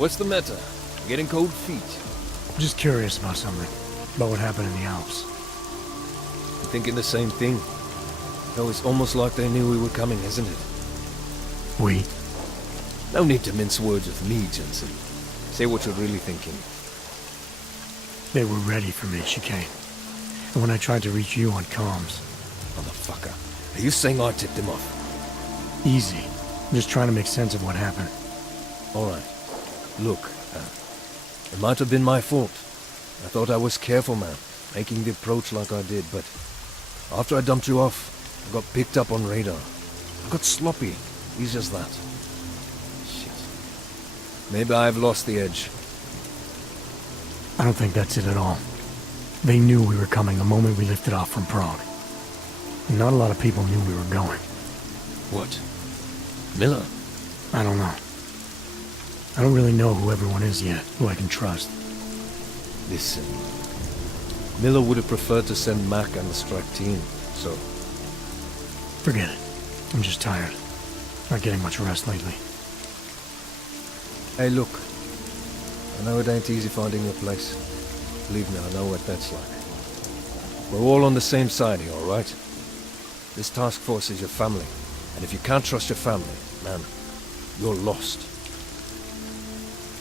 What's the matter? Getting cold feet? Just curious about something. About what happened in the Alps. I'm thinking the same thing. Though it's almost like they knew we were coming, isn't it? We? No need to mince words with me, Jensen. Say what you're really thinking. They were ready for me, Chicane. And when I tried to reach you on comms... Motherfucker. Are you saying I tipped him off? Easy. I'm just trying to make sense of what happened. Alright. Look, it might have been my fault. I thought I was careful, man, making the approach like I did, but after I dumped you off, I got picked up on radar. I got sloppy. Easy as that. Shit. Maybe I've lost the edge. I don't think that's it at all. They knew we were coming the moment we lifted off from Prague. And not a lot of people knew we were going. What? Miller? I don't know. I don't really know who everyone is yet, who I can trust. Listen. Miller would have preferred to send Mac and the strike team, so... Forget it. I'm just tired. Not getting much rest lately. Hey, look. I know it ain't easy finding your place. Believe me, I know what that's like. We're all on the same side here, alright? This task force is your family. And if you can't trust your family, man, you're lost.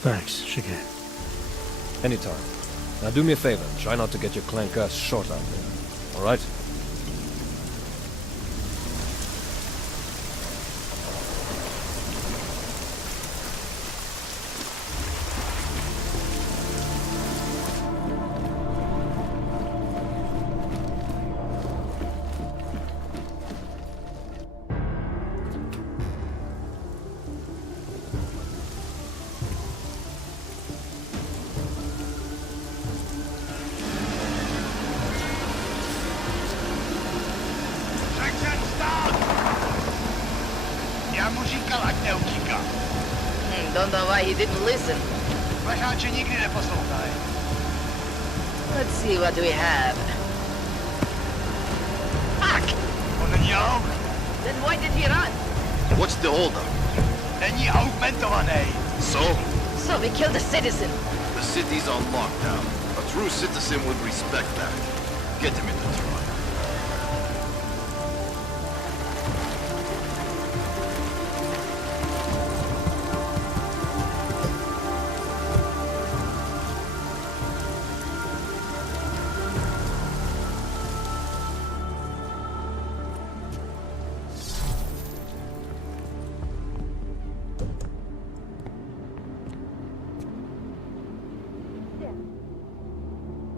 Thanks, Chicane. Anytime. Now do me a favor, try not to get your clank ass shot out there. Alright? Don't know why he didn't listen. Let's see what we have. Fuck! Then why did he run? What's the holdup? So? So we killed a citizen. The city's on lockdown. A true citizen would respect that. Get him in the truck.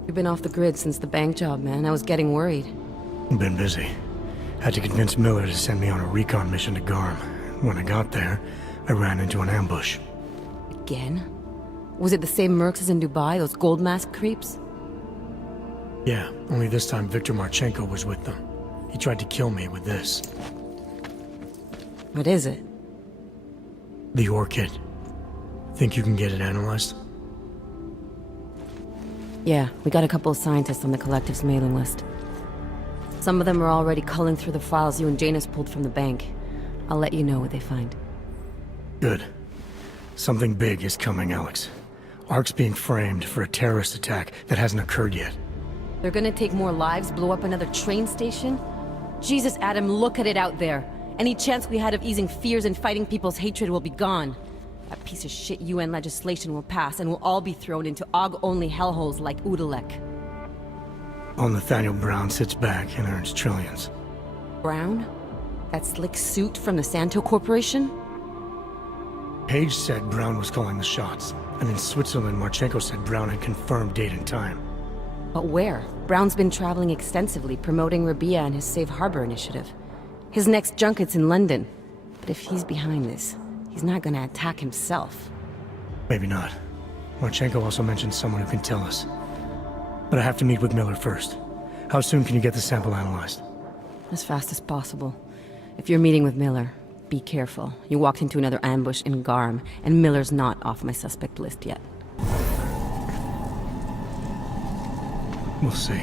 You've been off the grid since the bank job, man. I was getting worried. Been busy. Had to convince Miller to send me on a recon mission to Garm. When I got there, I ran into an ambush. Again? Was it the same mercs as in Dubai, those gold mask creeps? Yeah, only this time Viktor Marchenko was with them. He tried to kill me with this. What is it? The orchid. Think you can get it analyzed? Yeah, we got a couple of scientists on the collective's mailing list. Some of them are already culling through the files you and Janus pulled from the bank. I'll let you know what they find. Good. Something big is coming, Alex. Ark's being framed for a terrorist attack that hasn't occurred yet. They're gonna take more lives, blow up another train station? Jesus, Adam, look at it out there. Any chance we had of easing fears and fighting people's hatred will be gone. That piece of shit UN legislation will pass, and we'll all be thrown into AUG-only hellholes like Udalek. All Nathaniel Brown sits back and earns trillions. Brown? That slick suit from the Santo Corporation? Page said Brown was calling the shots, and in Switzerland, Marchenko said Brown had confirmed date and time. But where? Brown's been traveling extensively, promoting Rabia and his Safe Harbor initiative. His next junket's in London. But if he's behind this, he's not gonna attack himself. Maybe not. Marchenko also mentioned someone who can tell us. But I have to meet with Miller first. How soon can you get the sample analyzed? As fast as possible. If you're meeting with Miller, be careful. You walked into another ambush in Garm, and Miller's not off my suspect list yet. We'll see.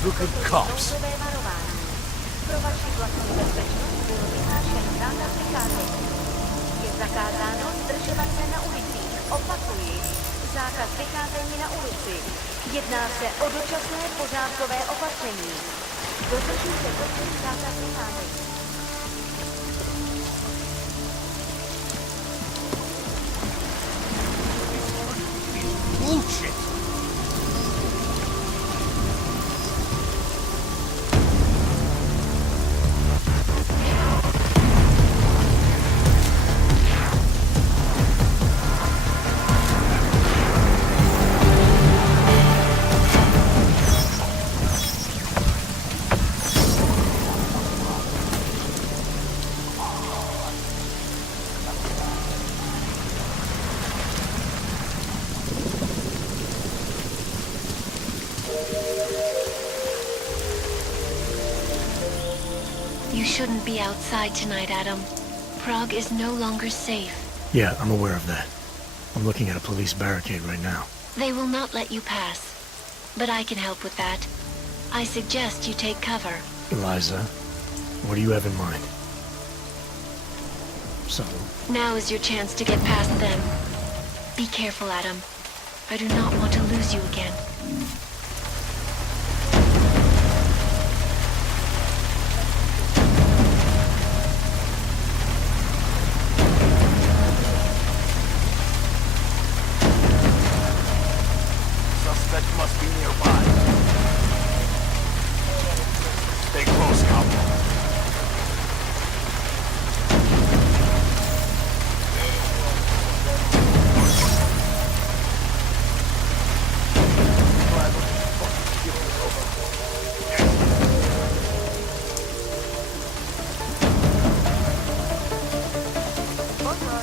crooked cops. Pro vaši vlastní bezpečnost byl vyhlášen zákaz vycházení. Je zakázáno zdržovat se na ulicích. Opakuji, zákaz vycházení na ulici. Jedná se o dočasné pořádkové opatření. Dodržujte prosím zákaz vycházení. Bullshit! You shouldn't be outside tonight, Adam. Prague is no longer safe. Yeah, I'm aware of that. I'm looking at a police barricade right now. They will not let you pass. But I can help with that. I suggest you take cover. Eliza, what do you have in mind? So, Now is your chance to get past them. Be careful, Adam. I do not want to lose you again. Suspect must be nearby. Stay close, cowboy. Pozor,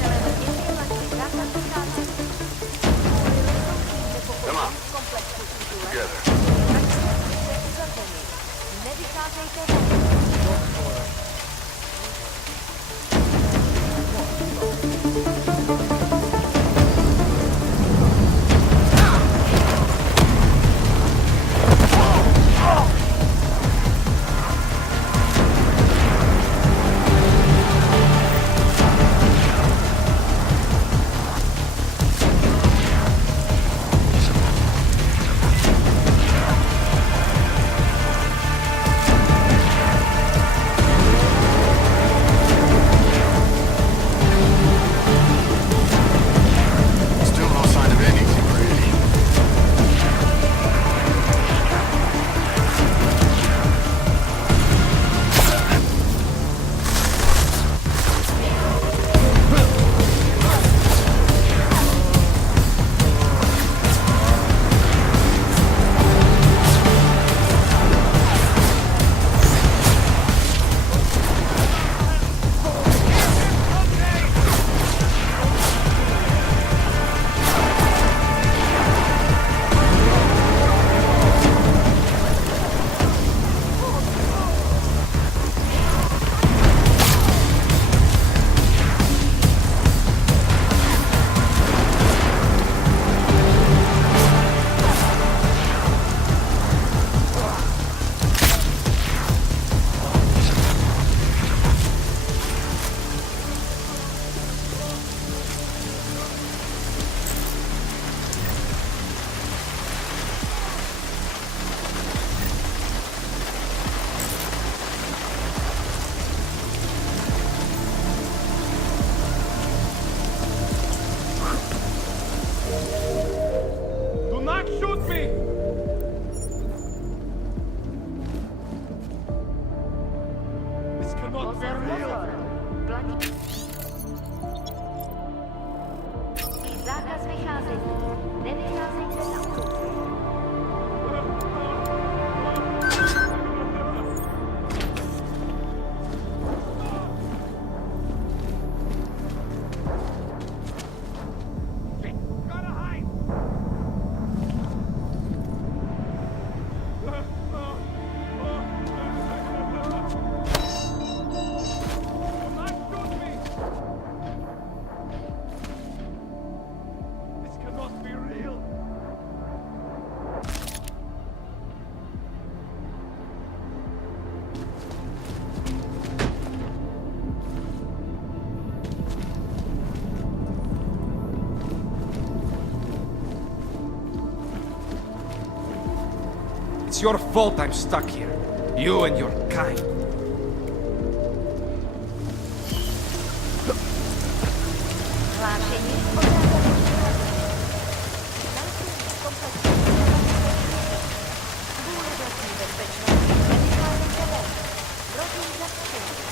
celé městě platí zákaz vycházení. Come on. Komplexu útulek. Together. Tak se uzavřeni. Nevycházejte It's your fault I'm stuck here. You and your kind. Hlášení o zákazníku. Násilný komplexní kvůli vlastní bezpečnosti nevycházejte ven. Hrozí zastavení.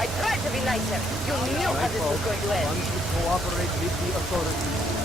I tried to be nicer. You knew how this was going to end. One should cooperate with the authorities.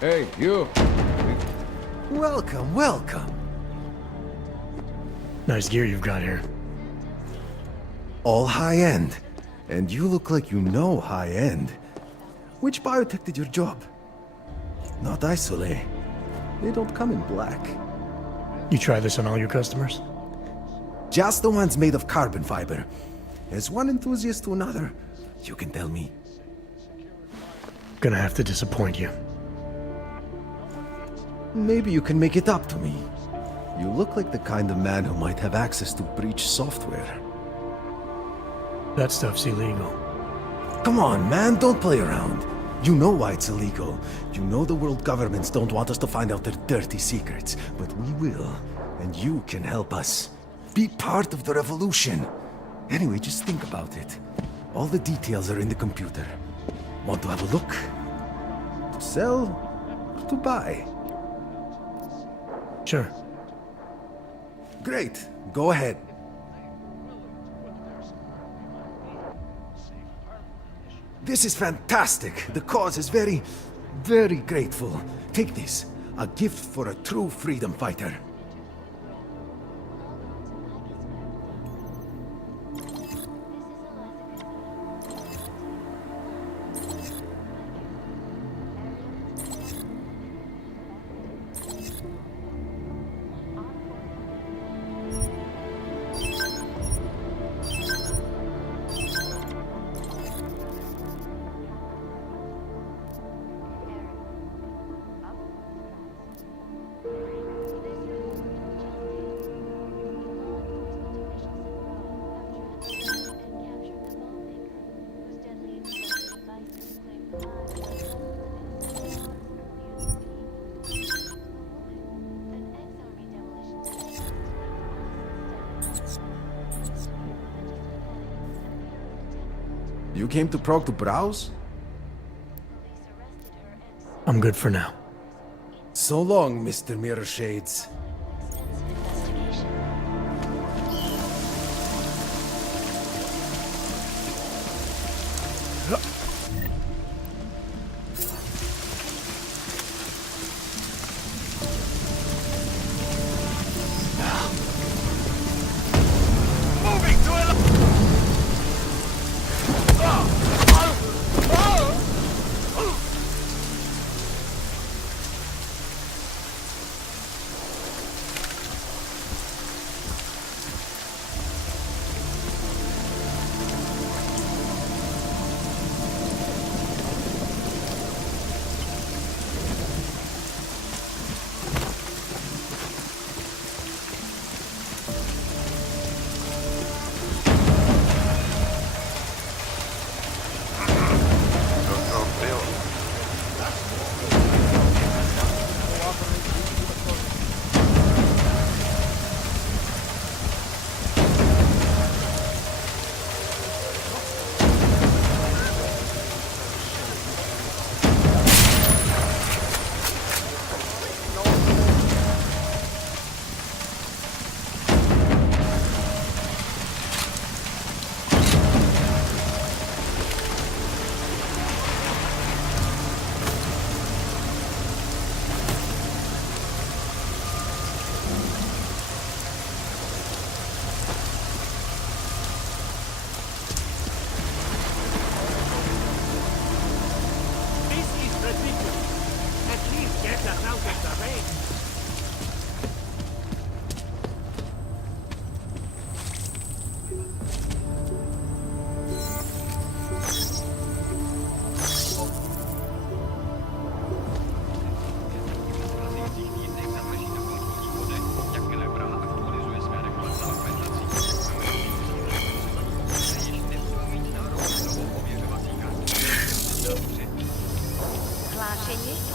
Hey, you! Welcome, welcome. Nice gear you've got here. All high-end. And you look like you know high-end. Which biotech did your job? Not isolate. They don't come in black. You try this on all your customers? Just the ones made of carbon fiber. As one enthusiast to another, you can tell me. Gonna have to disappoint you. Maybe you can make it up to me. You look like the kind of man who might have access to breach software. That stuff's illegal. Come on, man, don't play around. You know why it's illegal. You know the world governments don't want us to find out their dirty secrets. But we will, and you can help us. Be part of the revolution. Anyway, just think about it. All the details are in the computer. Want to have a look? To sell? Or to buy? Sure. Great. Go ahead. This is fantastic. The cause is very, very grateful. Take this. A gift for a true freedom fighter. You came to Prague to browse? I'm good for now. So long, Mr. Mirror Shades.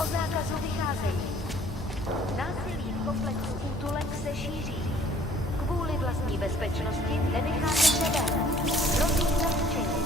O zákazu vycházení. Násilí v komplexu útulek se šíří. Kvůli vlastní bezpečnosti nevycházejte ven. Prosím zatčení.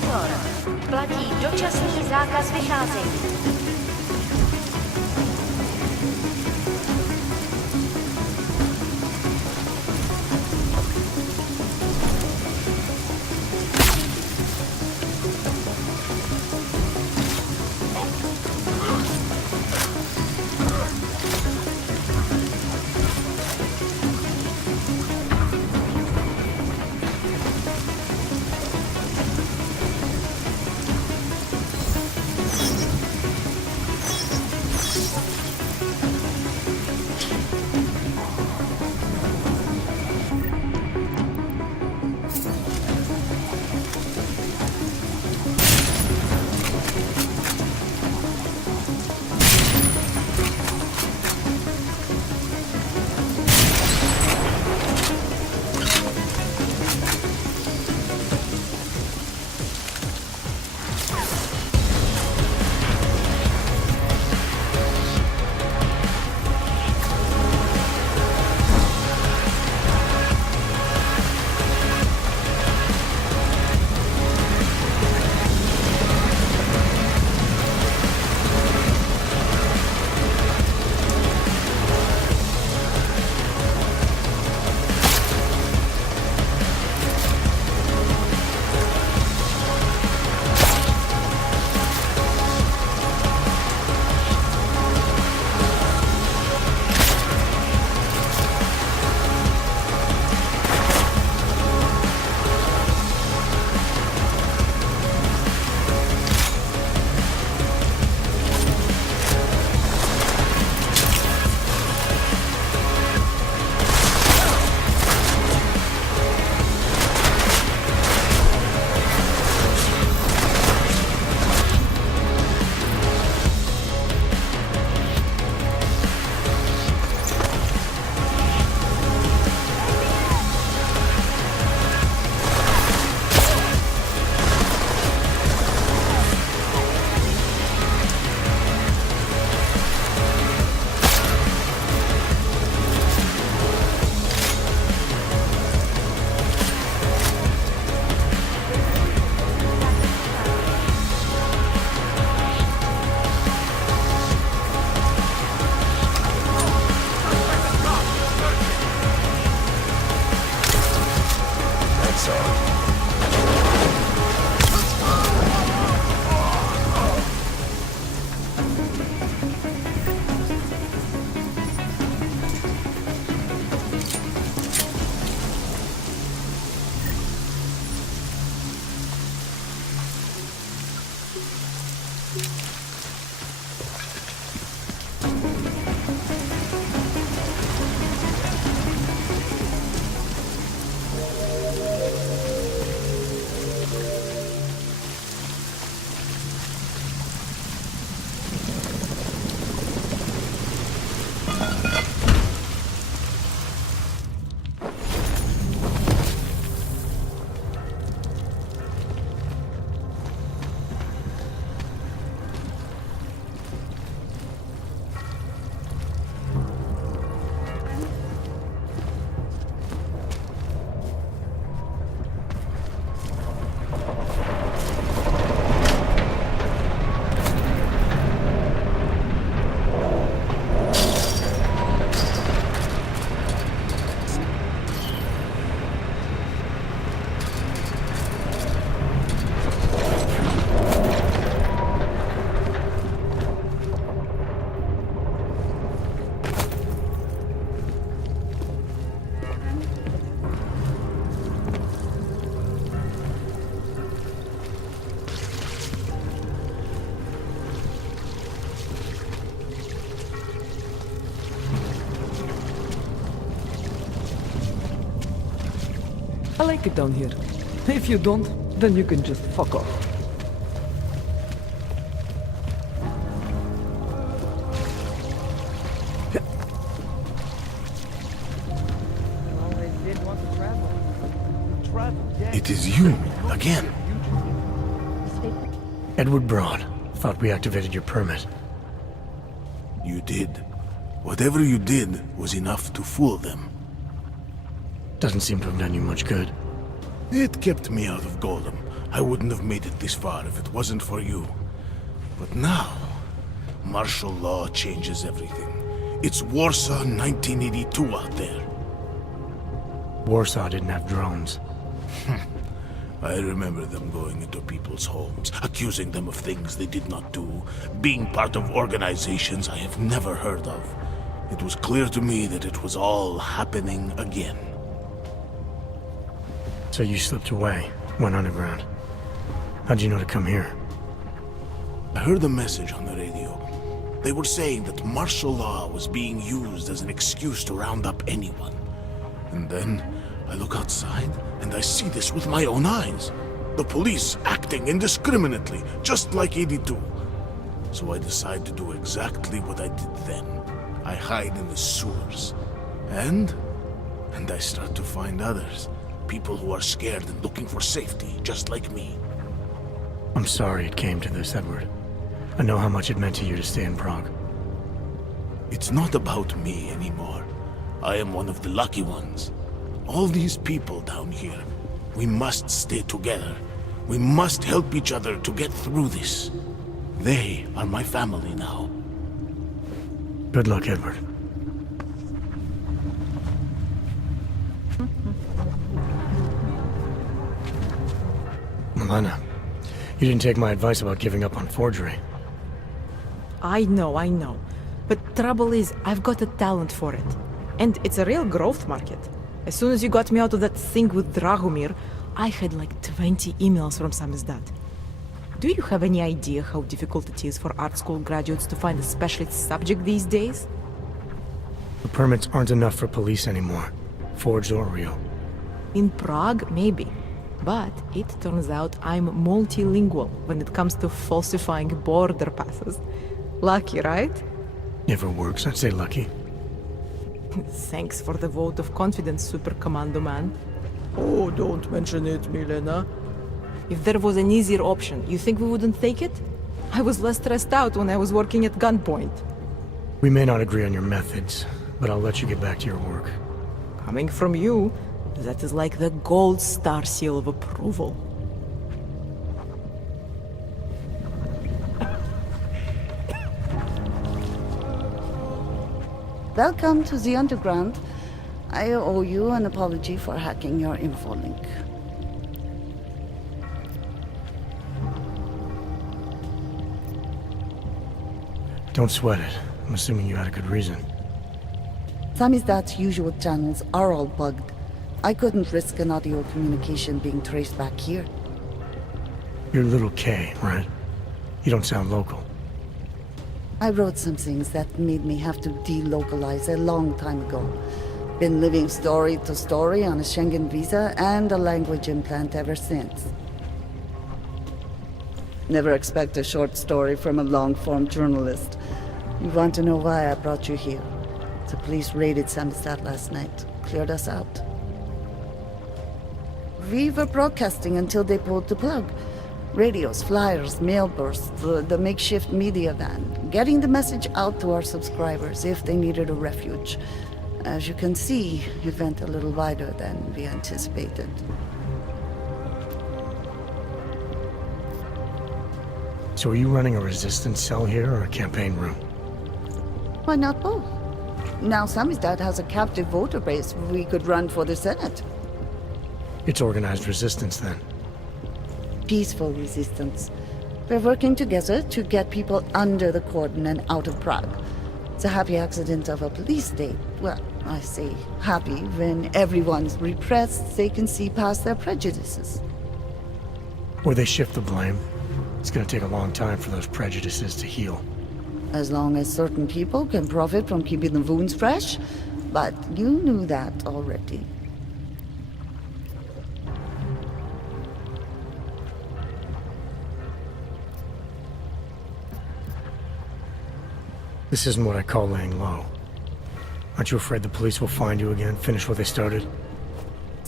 Pozor! Platí dočasný zákaz vycházení. I like it down here. If you don't, then you can just fuck off. It is you, again. Edward Broad. Thought we activated your permit. You did. Whatever you did was enough to fool them. Doesn't seem to have done you much good. It kept me out of Golem, I wouldn't have made it this far if it wasn't for you. But now, martial law changes everything. It's Warsaw 1982 out there. Warsaw didn't have drones. I remember them going into people's homes, accusing them of things they did not do, being part of organizations I have never heard of. It was clear to me that it was all happening again. So you slipped away, went underground. How'd you know to come here? I heard a message on the radio. They were saying that martial law was being used as an excuse to round up anyone. And then I look outside and I see this with my own eyes. The police acting indiscriminately, just like 82. So I decide to do exactly what I did then. I hide in the sewers. And I start to find others. People who are scared and looking for safety, just like me. I'm sorry it came to this, Edward. I know how much it meant to you to stay in Prague. It's not about me anymore. I am one of the lucky ones. All these people down here, we must stay together. We must help each other to get through this. They are my family now. Good luck, Edward. Milena, you didn't take my advice about giving up on forgery. I know. But trouble is, I've got a talent for it. And it's a real growth market. As soon as you got me out of that thing with Dragomir, I had like 20 emails from Samizdat. Do you have any idea how difficult it is for art school graduates to find a specialist subject these days? The permits aren't enough for police anymore, forged or real. In Prague, maybe. But it turns out I'm multilingual when it comes to falsifying border passes. Lucky, right? If it works, I'd say lucky. Thanks for the vote of confidence, Super Commando Man. Oh, don't mention it, Milena. If there was an easier option, you think we wouldn't take it? I was less stressed out when I was working at gunpoint. We may not agree on your methods, but I'll let you get back to your work. Coming from you, that is like the gold star seal of approval. Welcome to the Underground. I owe you an apology for hacking your info link. Don't sweat it. I'm assuming you had a good reason. Samizdat's usual channels are all bugged. I couldn't risk an audio communication being traced back here. You're Little K, right? You don't sound local. I wrote some things that made me have to delocalize a long time ago. Been living story to story on a Schengen visa and a language implant ever since. Never expect a short story from a long-form journalist. You want to know why I brought you here? The police raided Samizdat last night. Cleared us out. We were broadcasting until they pulled the plug. Radios, flyers, mail bursts, the makeshift media van. Getting the message out to our subscribers if they needed a refuge. As you can see, it went a little wider than we anticipated. So are you running a resistance cell here or a campaign room? Why not both? Now Samizdat has a captive voter base we could run for the Senate. It's organized resistance then. Peaceful resistance. We're working together to get people under the cordon and out of Prague. It's a happy accident of a police state. Well, I say happy when everyone's repressed, they can see past their prejudices. Or they shift the blame. It's gonna take a long time for those prejudices to heal. As long as certain people can profit from keeping the wounds fresh. But you knew that already. This isn't what I call laying low. Aren't you afraid the police will find you again, finish what they started?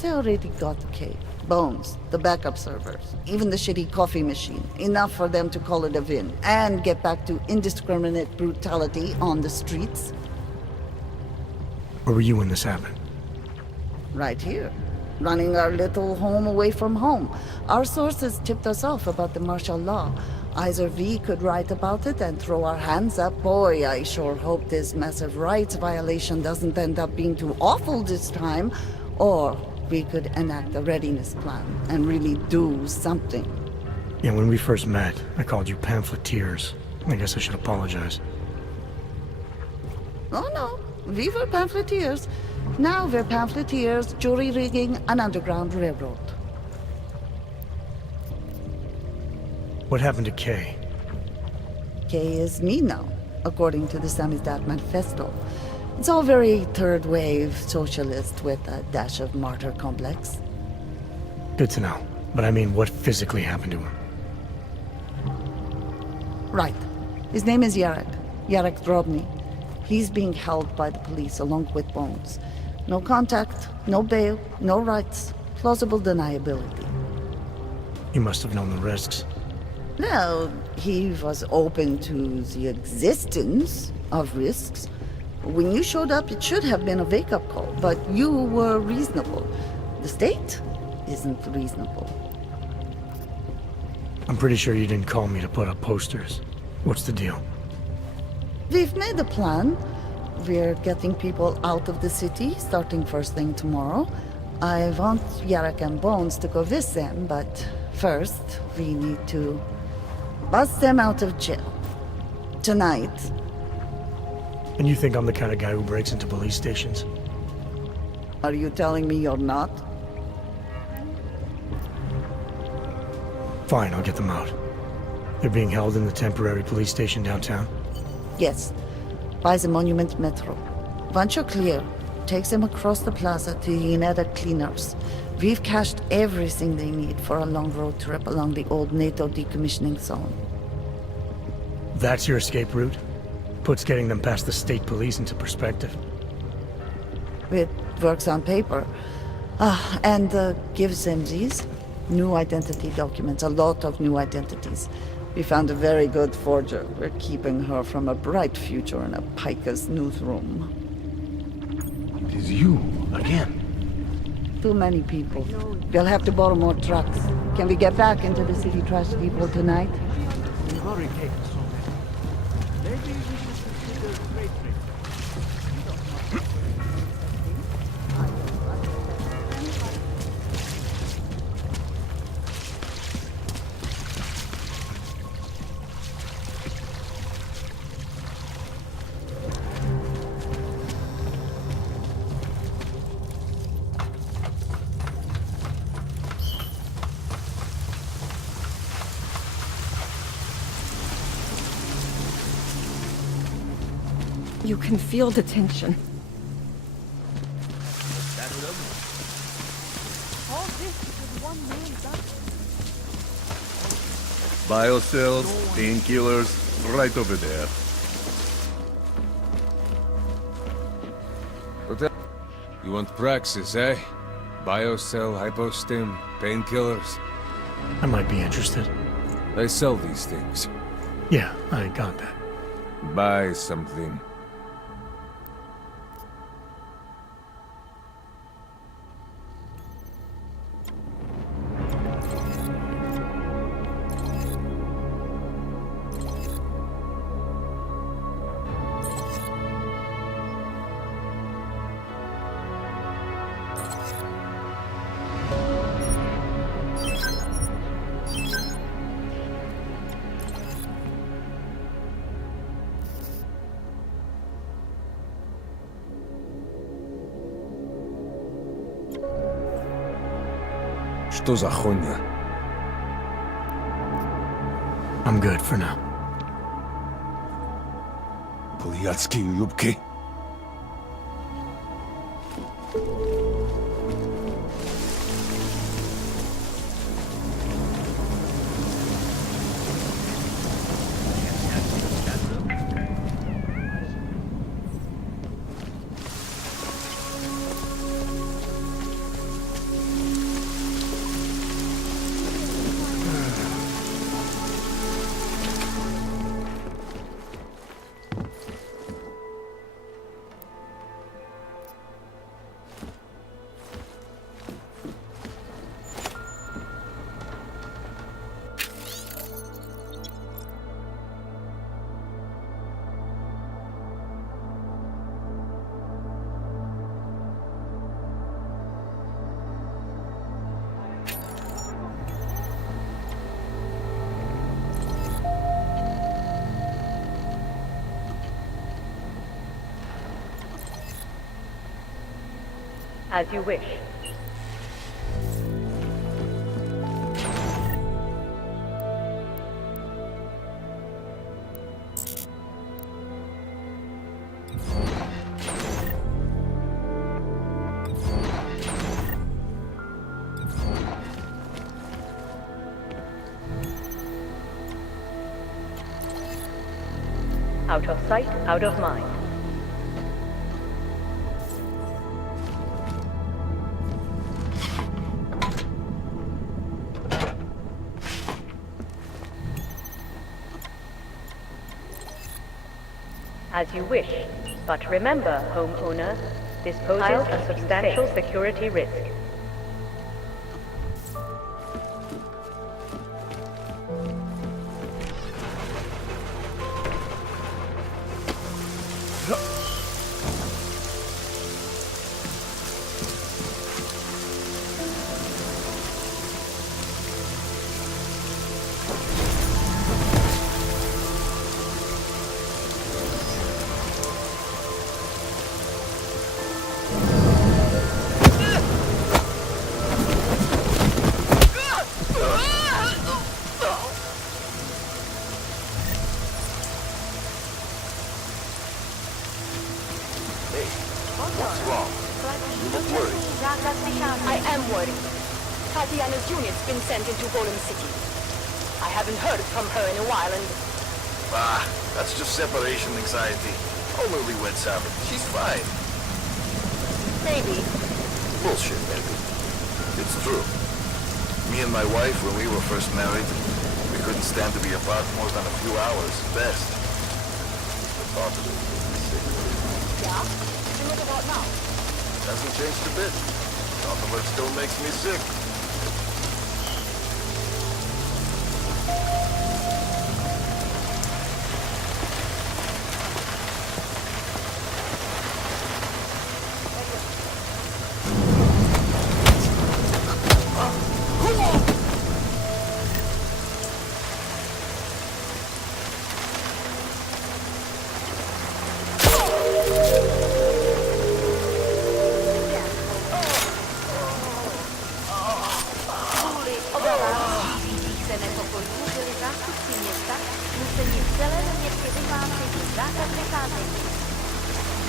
They already got the cave. Bones, the backup servers, even the shitty coffee machine. Enough for them to call it a win and get back to indiscriminate brutality on the streets. Where were you when this happened? Right here. running our little home away from home. Our sources tipped us off about the martial law. Either we could write about it and throw our hands up. Boy, I sure hope this massive rights violation doesn't end up being too awful this time. Or we could enact a readiness plan and really do something. Yeah, when we first met, I called you pamphleteers. I guess I should apologize. Oh no, we were pamphleteers. Now we're pamphleteers, jury rigging an underground railroad. What happened to Kay? Kay is me now, according to the Samizdat Manifesto. It's all very third-wave socialist with a dash of martyr complex. Good to know. But I mean, what physically happened to him? Right. His name is Yarek Drobny. He's being held by the police along with Bones. No contact, no bail, no rights, plausible deniability. He must have known the risks. Well, he was open to the existence of risks. When you showed up, it should have been a wake-up call, but you were reasonable. The state isn't reasonable. I'm pretty sure you didn't call me to put up posters. What's the deal? We've made a plan. We're getting people out of the city, starting first thing tomorrow. I want Yarek and Bones to go with them, but first, we need to bust them out of jail. Tonight. And you think I'm the kind of guy who breaks into police stations? Are you telling me you're not? Fine, I'll get them out. They're being held in the temporary police station downtown? Yes. By the Monument Metro. Once you're clear, takes them across the plaza to the United Cleaners. We've cached everything they need for a long road trip along the old NATO decommissioning zone. That's your escape route? Puts getting them past the state police into perspective. It works on paper. And gives them these new identity documents, a lot of new identities. We found a very good forger. We're keeping her from a bright future in a Pika's newsroom. It is you, again. Too many people. We'll have to borrow more trucks. Can we get back into the city trash depot tonight? We've already taken so many. Maybe we should consider freight rates. You can feel the tension. All this is one man done. Biocells, painkillers, right over there. You want praxis, eh? Biocell, hypostim, painkillers. I might be interested. They sell these things. Yeah, I got that. Buy something. Что за хуйня? I'm good for now. Блядские юбки. As you wish. Out of sight, out of mind. As you wish, but remember, homeowner, this poses a substantial security risk. What's wrong? You look worried. I am worried. Tatiana's unit's been sent into Golem City. I haven't heard from her in a while and... Ah, that's just separation anxiety. All newlyweds have it. She's fine. Maybe. Bullshit, maybe. It's true. Me and my wife, when we were first married, we couldn't stand to be apart more than a few hours, best. The thought of it made me sick. Yeah? And what about now? Hasn't changed a bit. Thought of it still makes me sick.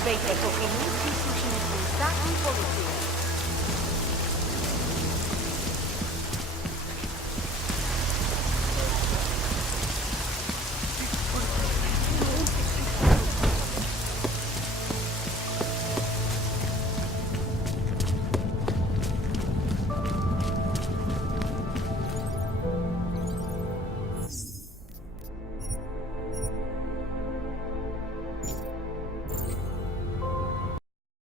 Dejte pokynů příslušníků státní policie.